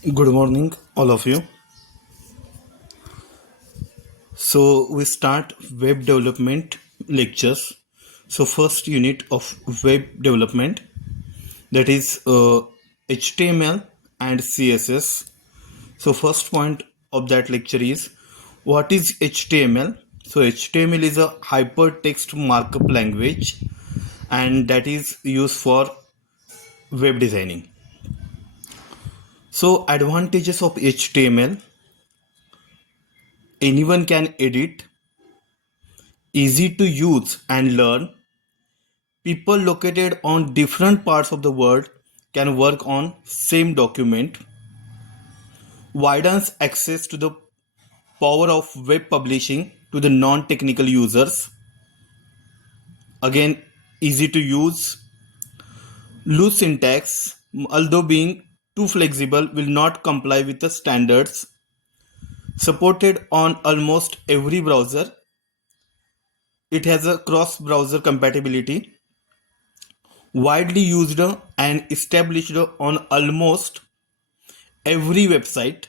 Good morning, all of you. So, we start web development lectures. So, first unit of web development, that is HTML and CSS. So, first point of that lecture is what is HTML? So, HTML is a hypertext markup language and that is used for web designing. So, advantages of HTML: anyone can edit, easy to use and learn. People located on different parts of the world can work on same document. Widens access to the power of web publishing to the non-technical users. Again, easy to use. Loose syntax, although being too flexible, will not comply with the standards. Supported on almost every browser. It has a cross-browser compatibility. Widely used and established on almost every website.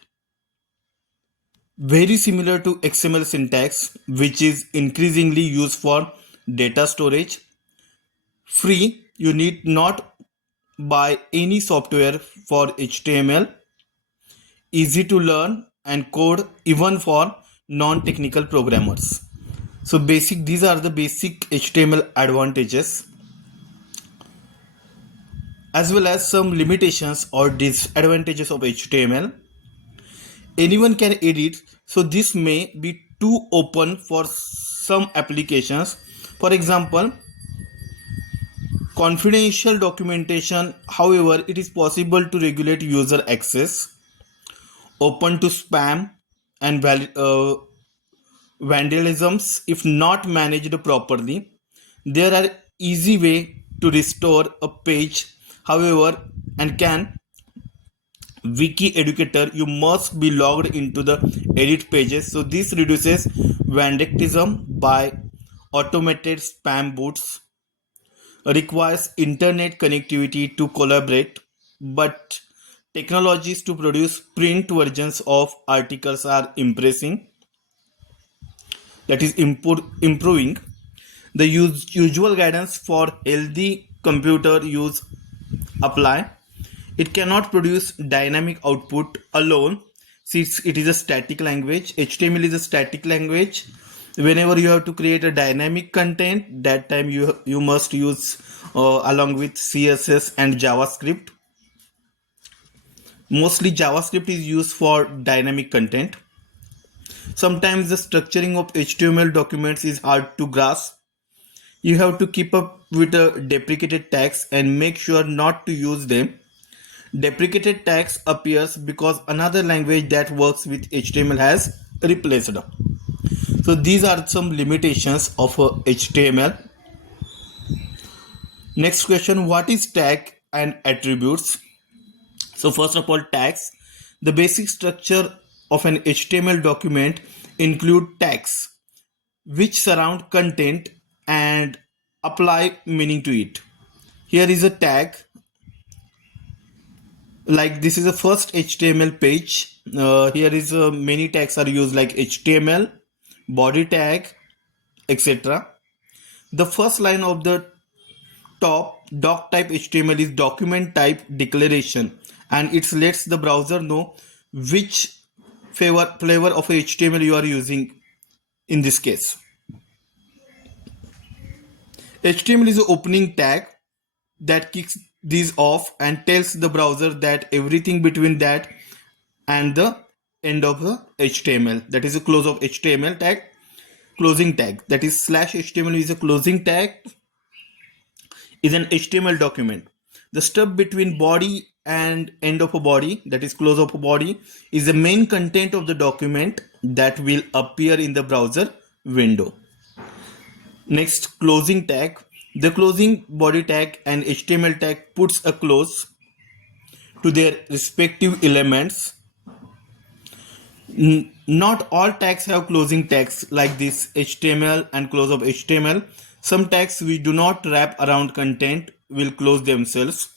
Very similar to XML syntax, which is increasingly used for data storage. Free, you need not buy any software for HTML. Easy to learn and code even for non-technical programmers. So these are the basic HTML advantages, as well as some limitations or disadvantages of HTML. Anyone can edit, so this may be too open for some applications. For example, confidential documentation. However, it is possible to regulate user access. Open to spam and vandalisms if not managed properly. There are easy way to restore a page, however, and can wiki educator, you must be logged into the edit pages. So this reduces vandalism by automated spam boots. Requires internet connectivity to collaborate, but technologies to produce print versions of articles are impressing, that is improving. The usual guidance for healthy computer use apply. It cannot produce dynamic output alone since it is a static language. HTML is a static language. Whenever you have to create a dynamic content, that time you must use along with CSS and JavaScript. Mostly JavaScript is used for dynamic content. Sometimes the structuring of HTML documents is hard to grasp. You have to keep up with the deprecated tags and make sure not to use them. Deprecated tags appears because another language that works with HTML has replaced. So these are some limitations of HTML. Next question, what is tag and attributes? So first of all, tags. The basic structure of an HTML document include tags which surround content and apply meaning to it. Here is a tag, like this is a first HTML page. Here is many tags are used like HTML, body tag, etc. The first line of the top doc type HTML is document type declaration, and it lets the browser know which flavor of HTML you are using in this case. HTML is an opening tag that kicks these off and tells the browser that everything between that and the end of the HTML, that is a close of HTML tag, closing tag, that is slash HTML is a closing tag, is an HTML document. The stub between body and end of a body, that is close of a body, is the main content of the document that will appear in the browser window. Next, closing tag. The closing body tag and HTML tag puts a close to their respective elements. Not all tags have closing tags like this HTML and close of HTML. Some tags which do not wrap around content will close themselves.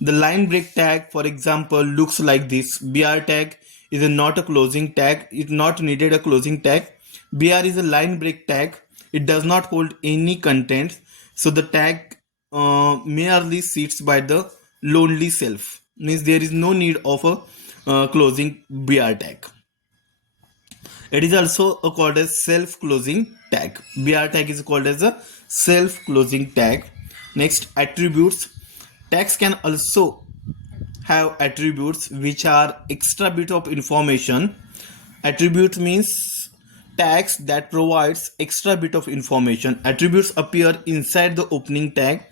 The line break tag, for example, looks like this. BR tag is not a closing tag. It's not needed a closing tag. BR is a line break tag. It does not hold any content. So the tag merely sits by the lonely self. Means there is no need of a closing BR tag. It is also called as self-closing tag. BR tag is called as a self-closing tag. Next, attributes. Tags can also have attributes which are extra bit of information. Attribute means tags that provides extra bit of information. Attributes appear inside the opening tag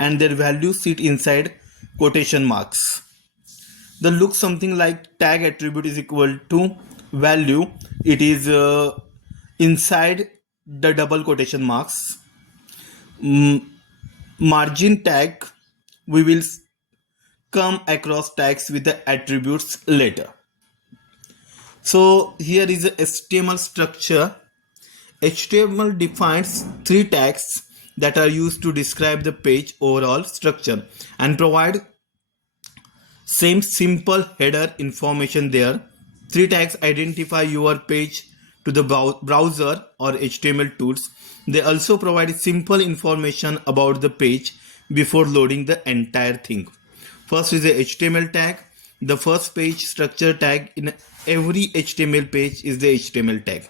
and their values sit inside quotation marks. The look something like tag attribute is equal to value. It is inside the double quotation marks. Margin tag, we will come across tags with the attributes later. So here is a HTML structure. HTML defines three tags that are used to describe the page overall structure and provide same simple header information there. Three tags identify your page to the browser or HTML tools. They also provide simple information about the page before loading the entire thing. First is the HTML tag. The first page structure tag in every HTML page is the HTML tag.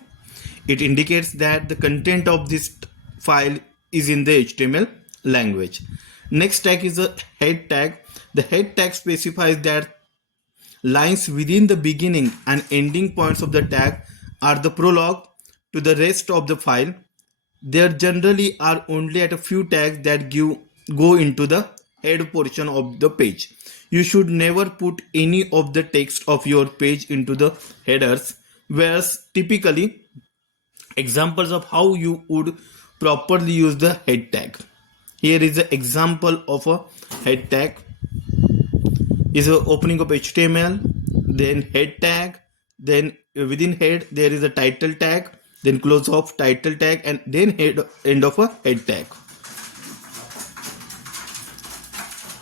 It indicates that the content of this file is in the HTML language. Next tag is a head tag. The head tag specifies that lines within the beginning and ending points of the tag are the prologue to the rest of the file. There generally are only at a few tags that go into the head portion of the page. You should never put any of the text of your page into the headers, whereas typically examples of how you would properly use the head tag. Here is an example of a head tag. Is a opening of HTML, then head tag, then within head there is a title tag, then close of title tag, and then end of a head tag.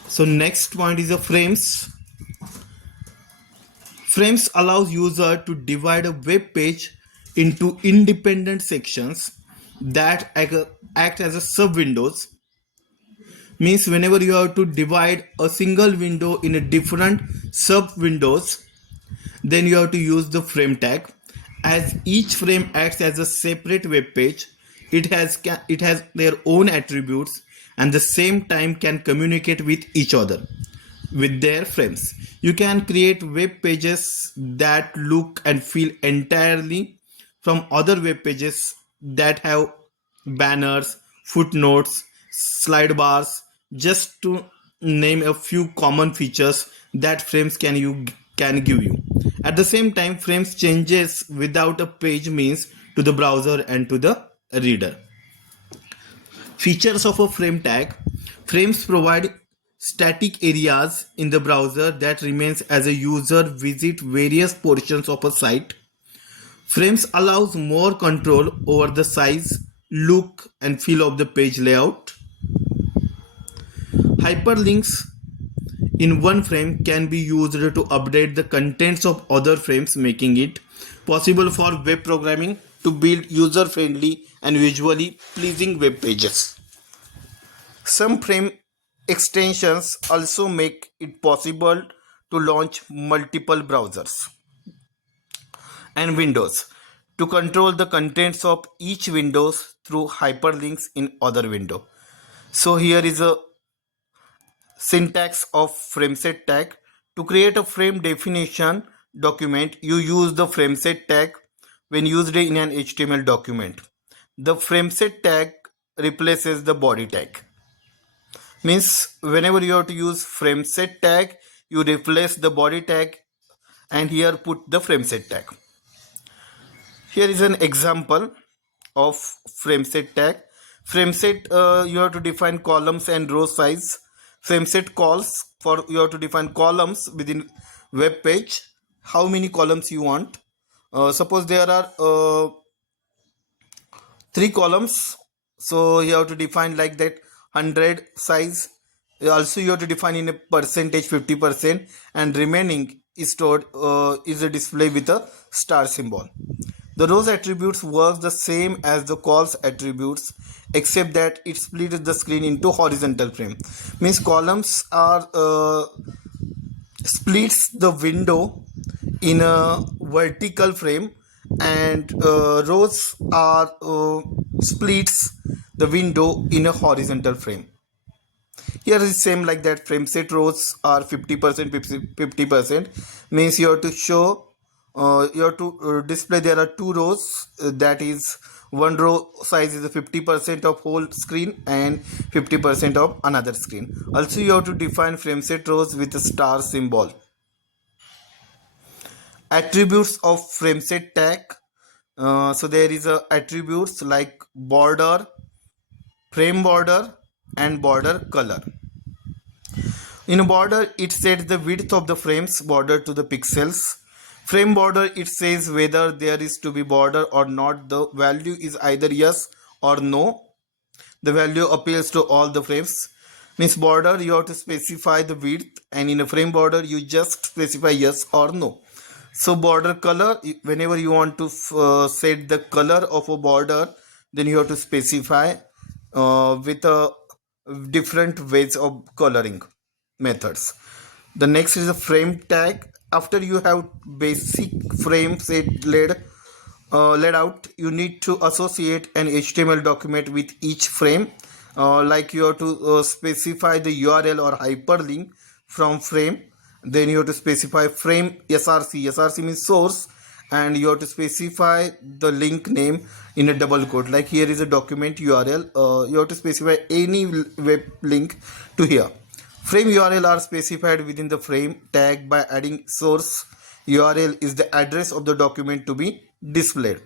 So next point is the frames. Frames allows user to divide a web page into independent sections that act as a sub windows. Means whenever you have to divide a single window in a different sub windows, then you have to use the frame tag. As each frame acts as a separate web page, it has their own attributes and the same time can communicate with each other with their frames. You can create web pages that look and feel entirely from other web pages that have banners, footnotes, slide bars, just to name a few common features that frames can give you. At the same time, frames changes without a page means to the browser and to the reader. Features of a frame tag. Frames provide static areas in the browser that remains as a user visit various portions of a site. Frames allows more control over the size, look and feel of the page layout. Hyperlinks in one frame can be used to update the contents of other frames, making it possible for web programming to build user-friendly and visually pleasing web pages. Some frame extensions also make it possible to launch multiple browsers and windows to control the contents of each windows through hyperlinks in other window. So here is a syntax of frameset tag. To create a frame definition document, you use the frameset tag when used in an HTML document. The frameset tag replaces the body tag. Means whenever you have to use frameset tag, you replace the body tag and here put the frameset tag. Here is an example of frameset tag. Frameset, you have to define columns and row size. Frameset calls for you have to define columns within web page. How many columns you want? Suppose there are 3 columns, so you have to define like that 100 size. Also you have to define in a percentage 50%, and remaining is stored is a display with a star symbol. The rows attributes works the same as the columns attributes, except that it splits the screen into horizontal frame. Means columns are splits the window in a vertical frame, and rows are splits the window in a horizontal frame. Here is same like that. Frame set rows are 50%, 50%. Means you have to show, you have to display. There are two rows. That is, one row size is 50% of whole screen and 50% of another screen. Also, you have to define frame set rows with a star symbol. Attributes of frame set tag. So there is a attributes like border, frame border, and border color. In a border, it sets the width of the frame's border to the pixels. Frame border, it says whether there is to be border or not. The value is either yes or no. The value appeals to all the frames. Means border, you have to specify the width, and in a frame border, you just specify yes or no. So border color, whenever you want to set the color of a border, then you have to specify with a different ways of coloring methods. The next is a frame tag. After you have basic frame set laid out, you need to associate an HTML document with each frame. Like you have to specify the URL or hyperlink from frame. Then you have to specify frame src. Src means source, and you have to specify the link name in a double quote. Like here is a document URL. You have to specify any web link to here. Frame URL are specified within the frame tag by adding source URL is the address of the document to be displayed.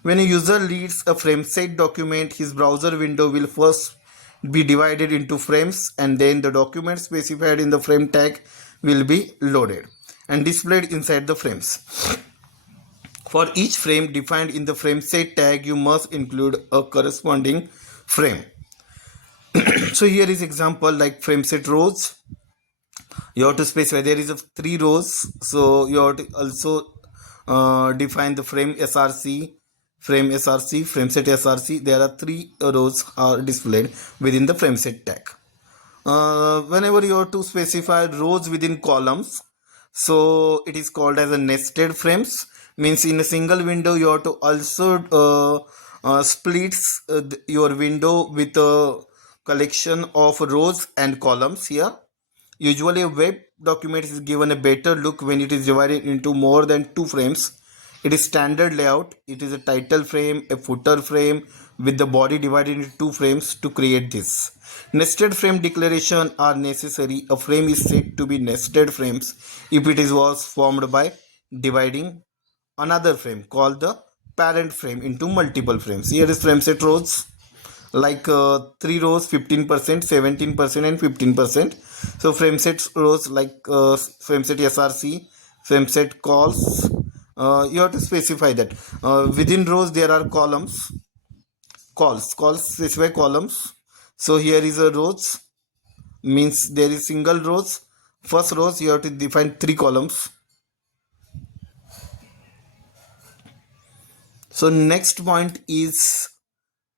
When a user reads a frame set document, his browser window will first be divided into frames, and then the document specified in the frame tag will be loaded and displayed inside the frames. For each frame defined in the frame set tag, you must include a corresponding frame. So here is example like frame set rows. You have to specify there is a 3 rows, so you have to also define the frame src, frame src, frame set src. There are 3 rows are displayed within the frame set tag. Whenever you have to specify rows within columns, so it is called as a nested frames. Means in a single window you have to also splits your window with a collection of rows and columns here. Usually a web document is given a better look when it is divided into more than 2 frames. It is standard layout. It is a title frame, a footer frame with the body divided into 2 frames to create this. Nested frame declaration are necessary. A frame is said to be nested frames if it was formed by dividing another frame called the parent frame into multiple frames. Here is frame set rows like 3 rows 15%, 17% and 15%. So frame set rows like frame set src, frame set calls, you have to specify that within rows there are columns. Calls specify columns. So here is a rows, means there is single rows. First rows you have to define 3 columns. So next point is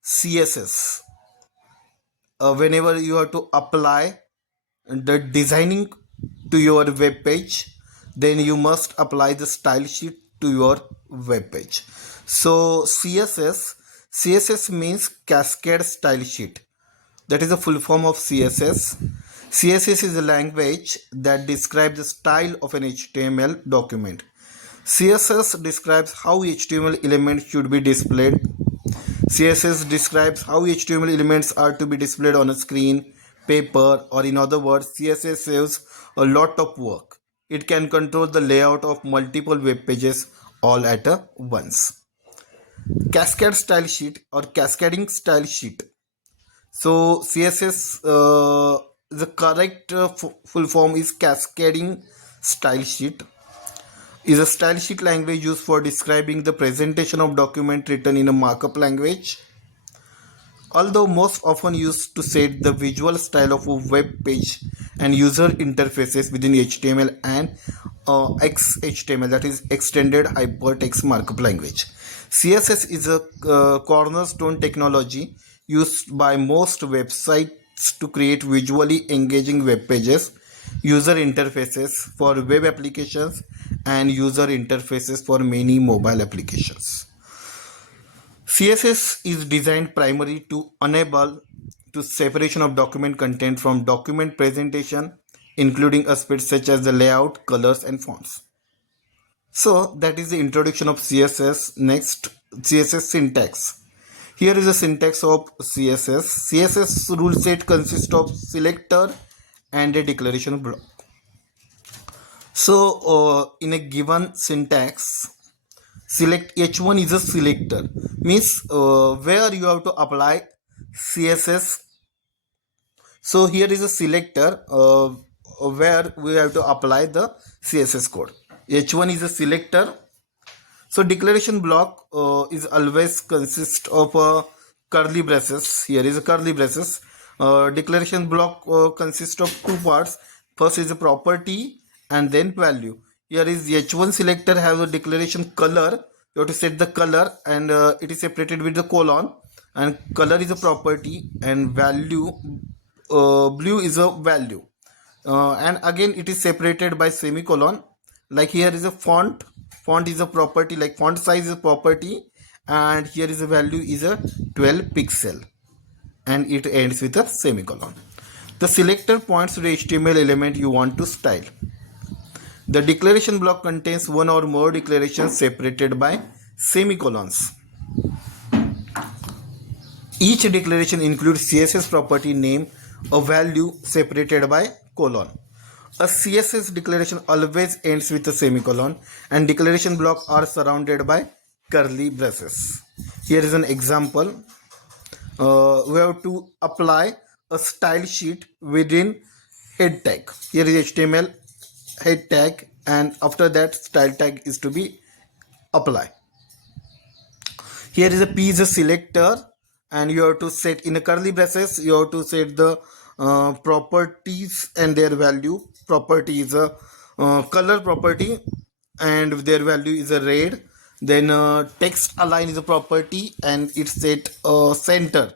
CSS. Whenever you have to apply the designing to your web page, then you must apply the style sheet to your web page. So CSS means Cascade Style Sheet. That is the full form of CSS. CSS is a language that describes the style of an HTML document. CSS describes how HTML elements should be displayed. CSS describes how HTML elements are to be displayed on a screen, paper, or in other words, CSS saves a lot of work. It can control the layout of multiple web pages all at once. Cascade Style Sheet or Cascading Style Sheet. So CSS, the correct full form is Cascading Style Sheet. Is a style sheet language used for describing the presentation of document written in a markup language. although most often used to set the visual style of a web page and user interfaces within HTML and XHTML, that is Extended Hypertext Markup Language. CSS is a cornerstone technology used by most websites to create visually engaging web pages, user interfaces for web applications, and user interfaces for many mobile applications. CSS is designed primarily to enable to separation of document content from document presentation, including aspects such as the layout, colors, and fonts. So that is the introduction of CSS. Next, CSS syntax. Here is the syntax of CSS. CSS rule set consists of selector and a declaration block. So in a given syntax, select H1 is a selector, means where you have to apply CSS. So here is a selector where we have to apply the CSS code. H1 is a selector. So declaration block is always consist of curly braces. Here is a curly braces. Declaration block consists of two parts. First is a property and then value. Here is the H1 selector have a declaration color. You have to set the color, and it is separated with the colon, and color is a property and value blue is a value, and again it is separated by semicolon. Like here is a font is a property, like font size is a property, and here is a value is a 12 pixel, and it ends with a semicolon. The selector points to the HTML element you want to style. The declaration block contains one or more declarations separated by semicolons. Each declaration includes CSS property name, a value separated by colon. A CSS declaration always ends with a semicolon, and declaration blocks are surrounded by curly braces. Here is an example. We have to apply a style sheet within head tag. Here is HTML head tag, and after that style tag is to be applied. Here is a P is a selector, and you have to set in a curly braces, you have to set the properties and their value. Property is a color property and their value is a red. Then text align is a property and it's set center,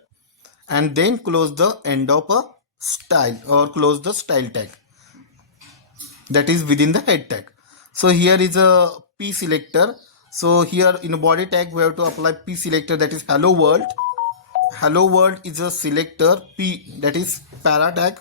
and then close the end of a style or close the style tag that is within the head tag. So here is a P selector. So here in a body tag we have to apply P selector, that is hello world. Hello world is a selector. P, that is para tag.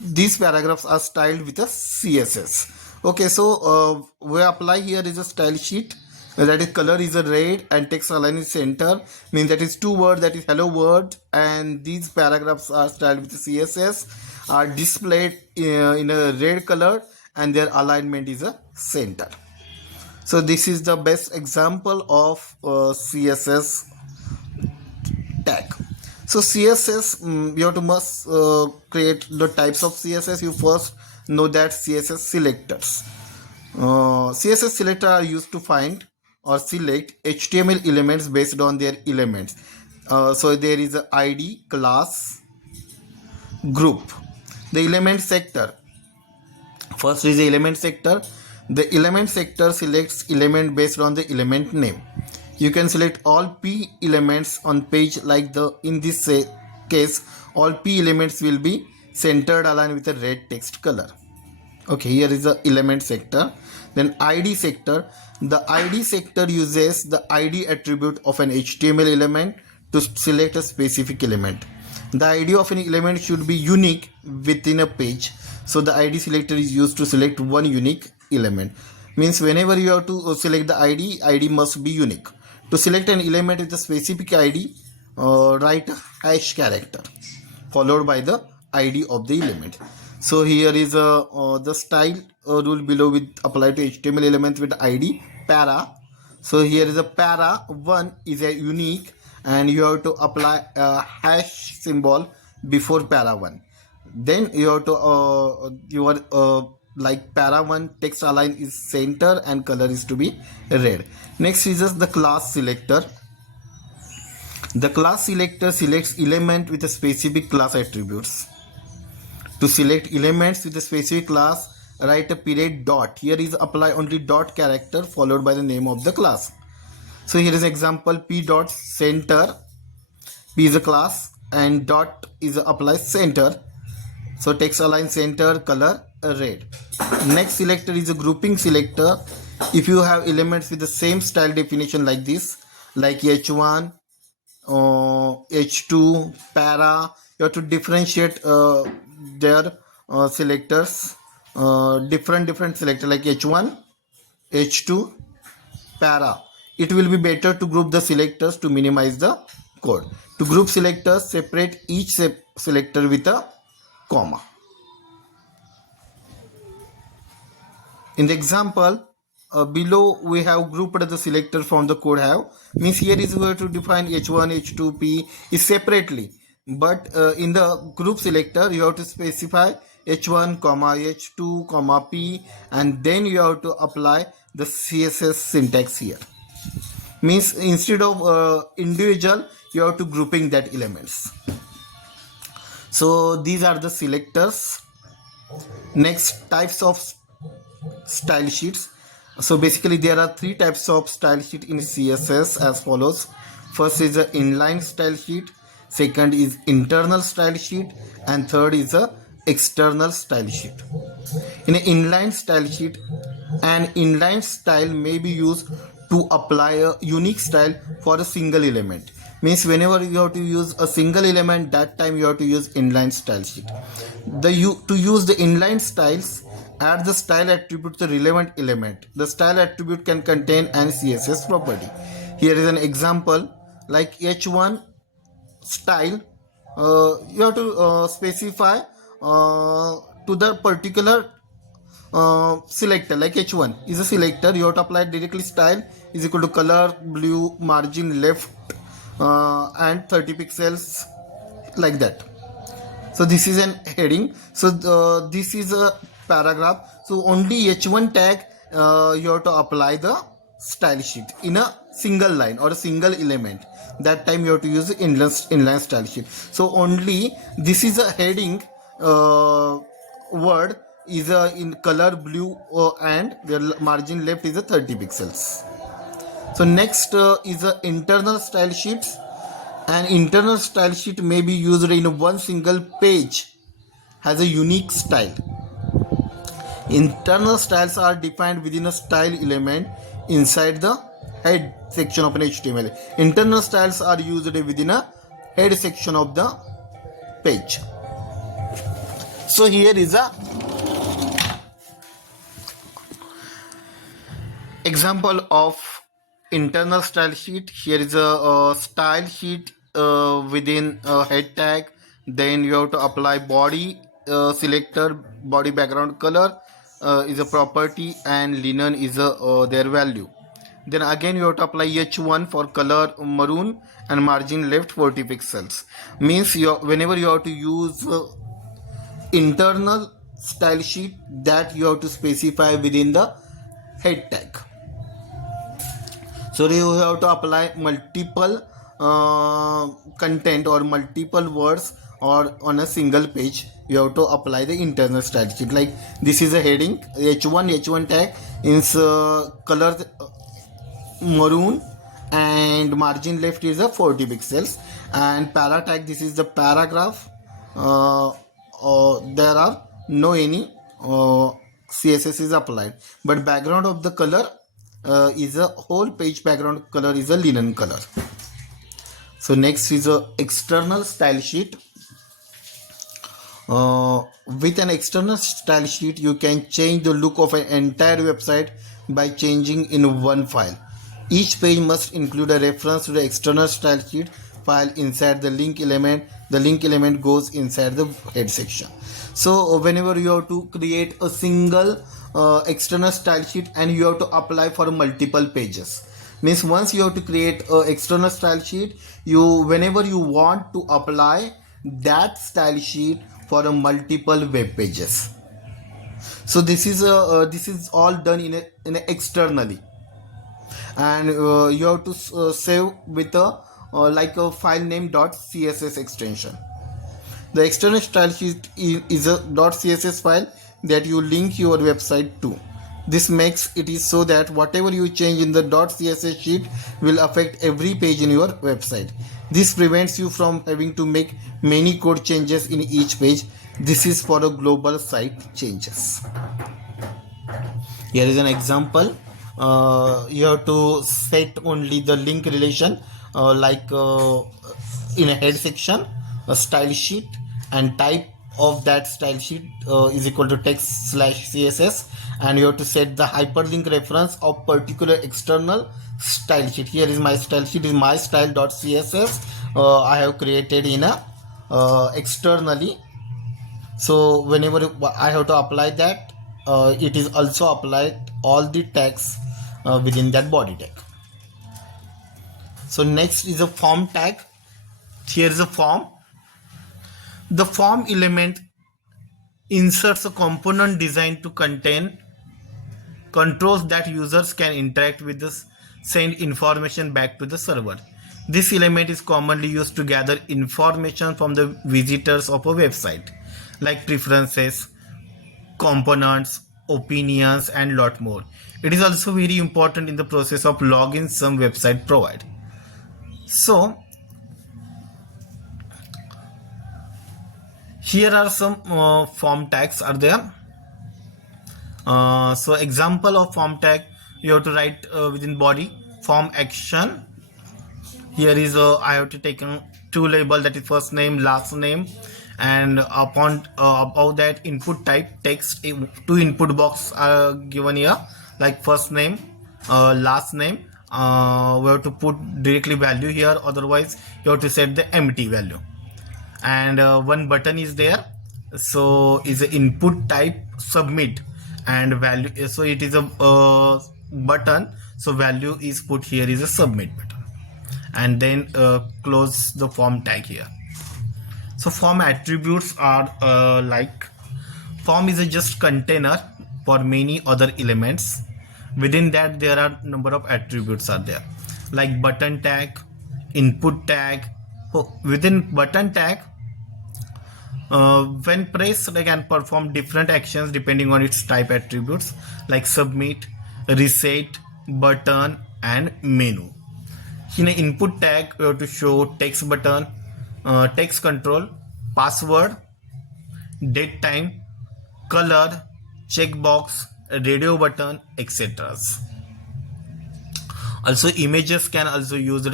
These paragraphs are styled with a CSS. Okay, so we apply here is a style sheet, that is color is a red and text align is center, means that is two words, that is hello world, and these paragraphs are styled with CSS, are displayed in a red color, and their alignment is a center. So this is the best example of CSS tag. So CSS, you have to must create the types of CSS. You first know that CSS selectors. CSS selectors are used to find or select HTML elements based on their elements. So there is a ID, class, group. The element sector. First is the element sector. The element sector selects element based on the element name. You can select all P elements on page, like in this case all P elements will be centered aligned with a red text color. Okay, here is the element sector. Then ID sector. The ID sector uses the ID attribute of an HTML element to select a specific element. The ID of an element should be unique within a page. So the ID selector is used to select one unique element. Means whenever you have to select the ID must be unique. To select an element with a specific ID, write a hash character followed by the ID of the element. So here is the style rule below with applied to HTML elements with ID para. So here is a para 1 is a unique, and you have to apply a hash symbol before para 1. Then you have to like para 1 text align is center and color is to be red. Next is just the class selector. The class selector selects element with a specific class attributes. To select elements with a specific class, write a period dot. Here is apply only dot character followed by the name of the class. So here is example p dot center. P is a class and dot is apply center. So text align center, color red. Next selector is a grouping selector. If you have elements with the same style definition like this, like h1, h2, para, you have to differentiate their selectors, different selector like h1, h2, para. It will be better to group the selectors to minimize the code. To group selectors, separate each selector with a comma. In the example below, we have grouped the selector from the code have. Means here is where to define h1, h2, p is separately. But in the group selector, you have to specify h1, h2, p, and then you have to apply the CSS syntax here. Means instead of individual, you have to grouping that elements. So these are the selectors. Next, types of style sheets. So basically there are three types of style sheet in CSS as follows. First is a inline style sheet, second is internal style sheet, and third is a external style sheet. In an inline style sheet, an inline style may be used to apply a unique style for a single element. Means whenever you have to use a single element, that time you have to use inline style sheet. To use the inline styles, add the style attribute to the relevant element. The style attribute can contain an CSS property. Here is an example like h1 style. You have to specify to the particular selector, like h1 is a selector. You have to apply directly style is equal to color blue, margin left, and 30 pixels, like that. So this is an heading. So this is a paragraph. So only h1 tag you have to apply the style sheet in a single line or a single element. That time you have to use the inline style sheet. So only this is a heading word is in color blue and the margin left is a 30 pixels. So next is a internal style sheets. An internal style sheet may be used in one single page, has a unique style. Internal styles are defined within a style element inside the head section of an HTML. Internal styles are used within a head section of the page. So here is a example of internal style sheet. Here is a style sheet within a head tag. Then you have to apply body selector, body background color is a property, and linen is their value. Then again you have to apply h1 for color maroon and margin left 40 pixels. Means whenever you have to use internal style sheet, that you have to specify within the head tag. So you have to apply multiple content or multiple words or on a single page. You have to apply the internal style sheet. Like this is a heading h1 tag is color maroon and margin left is a 40 pixels, and para tag, this is the paragraph. There are no any CSS is applied, but background of the color is a whole page background color is a linen color. So next is a external style sheet. With an external style sheet, you can change the look of an entire website by changing in one file. Each page must include a reference to the external style sheet file inside the link element. The link element goes inside the head section. So whenever you have to create a single external style sheet and you have to apply for multiple pages, means once you have to create an external style sheet, whenever you want to apply that style sheet for a multiple web pages. So this is all done in a externally, and you have to save with a like a file name .css extension. The external style sheet is a .css file that you link your website to. This makes it is so that whatever you change in the .css sheet will affect every page in your website. This prevents you from having to make many code changes in each page. This is for a global site changes. Here is an example. You have to set only the link relation in a head section, a style sheet, and type of that style sheet is equal to text/css, and you have to set the hyperlink reference of particular external style sheet. Here is my style sheet, is my style.css. I have created in a externally. So whenever I have to apply that, it is also applied all the tags within that body tag. So next is a form tag. Here is a form. The form element inserts a component designed to contain controls that users can interact with, send information back to the server. This element is commonly used to gather information from the visitors of a website, like preferences, components, opinions, and lot more. It is also very important in the process of login some website provide. So here are some form tags are there. So example of form tag, you have to write within body form action. Here is I have to take two label, that is first name, last name, and upon above that input type text. Two input box are given here, like first name, last name. We have to put directly value here, otherwise you have to set the empty value. And one button is there, so is the input type submit, and value, so it is a button, so value is put here is a submit button, and then close the form tag here. So form attributes are like form is a just container for many other elements. Within that there are number of attributes are there, like button tag, input tag. Within button tag, when pressed, they can perform different actions depending on its type attributes, like submit, reset, button, and menu. In an input tag, we have to show text button, text control, password, date time, color, checkbox, radio button, etc. Also images can also used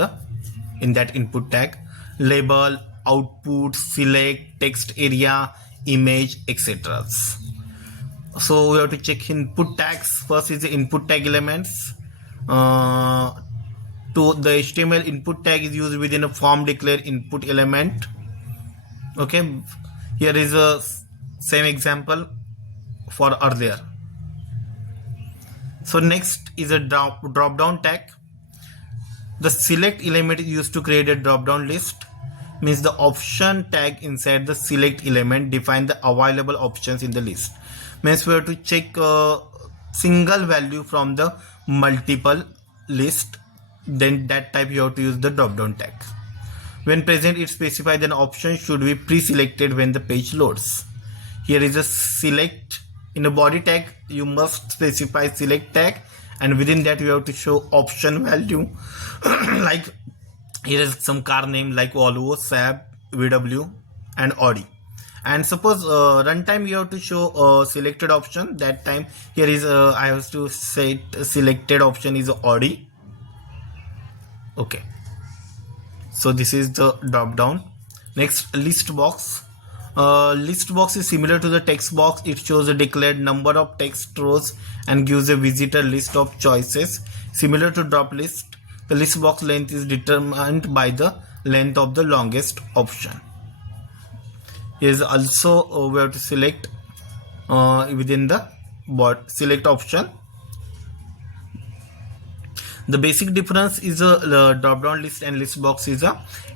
in that input tag, label, output, select, text area, image, etc. So we have to check input tags. First is the input tag elements. To the HTML input tag is used within a form declare input element. Okay, here is a same example for earlier. So next is a drop down tag. The select element is used to create a drop down list. Means the option tag inside the select element define the available options in the list. Means we have to check a single value from the multiple list, then that type you have to use the drop down tag. When present, it specifies an option should be pre-selected when the page loads. Here is a select. In a body tag you must specify select tag, and within that you have to show option value like here is some car name like Volvo, Saab, VW, and Audi. And suppose runtime you have to show selected option. That time here is I have to say selected option is Audi. Okay, so this is the drop down. Next, list box. List box is similar to the text box. It shows a declared number of text rows and gives a visitor list of choices. Similar to drop list, the list box length is determined by the length of the longest option. Here is also we have to select within the select option. The basic difference is a drop down list and list box is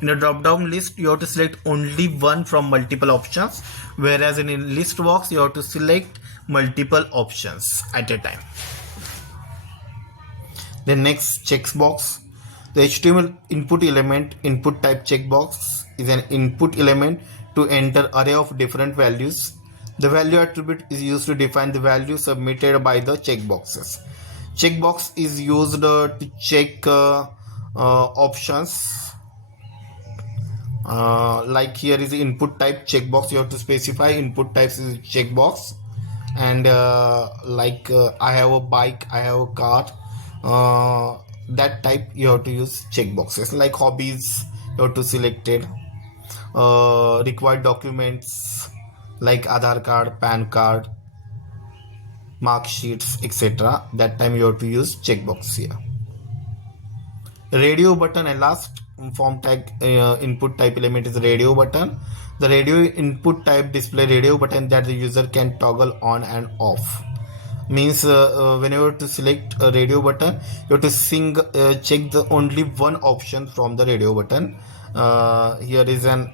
in a drop down list you have to select only one from multiple options, whereas in a list box you have to select multiple options at a time. The next checkbox. The HTML input element input type checkbox is an input element to enter array of different values. The value attribute is used to define the value submitted by the checkboxes. Checkbox is used to check options. Like here is the input type checkbox. You have to specify input types is checkbox, and I have a bike, I have a car. That type you have to use checkboxes. Like hobbies, you have to select it. Required documents like Aadhaar card, PAN card, mark sheets, etc. That time you have to use checkbox here. Radio button and last form tag input type element is radio button. The radio input type display radio button that the user can toggle on and off. Means whenever to select a radio button, you have to check the only one option from the radio button. Here is an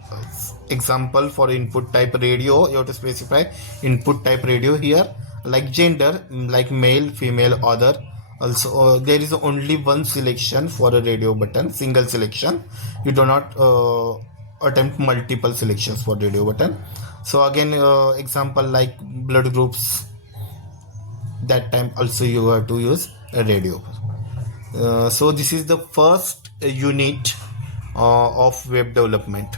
example for input type radio. You have to specify input type radio here, like gender, like male, female, other. Also there is only one selection for a radio button, single selection. You do not attempt multiple selections for radio button. So again example like blood groups, that time also you have to use a radio. So this is the first unit of web development.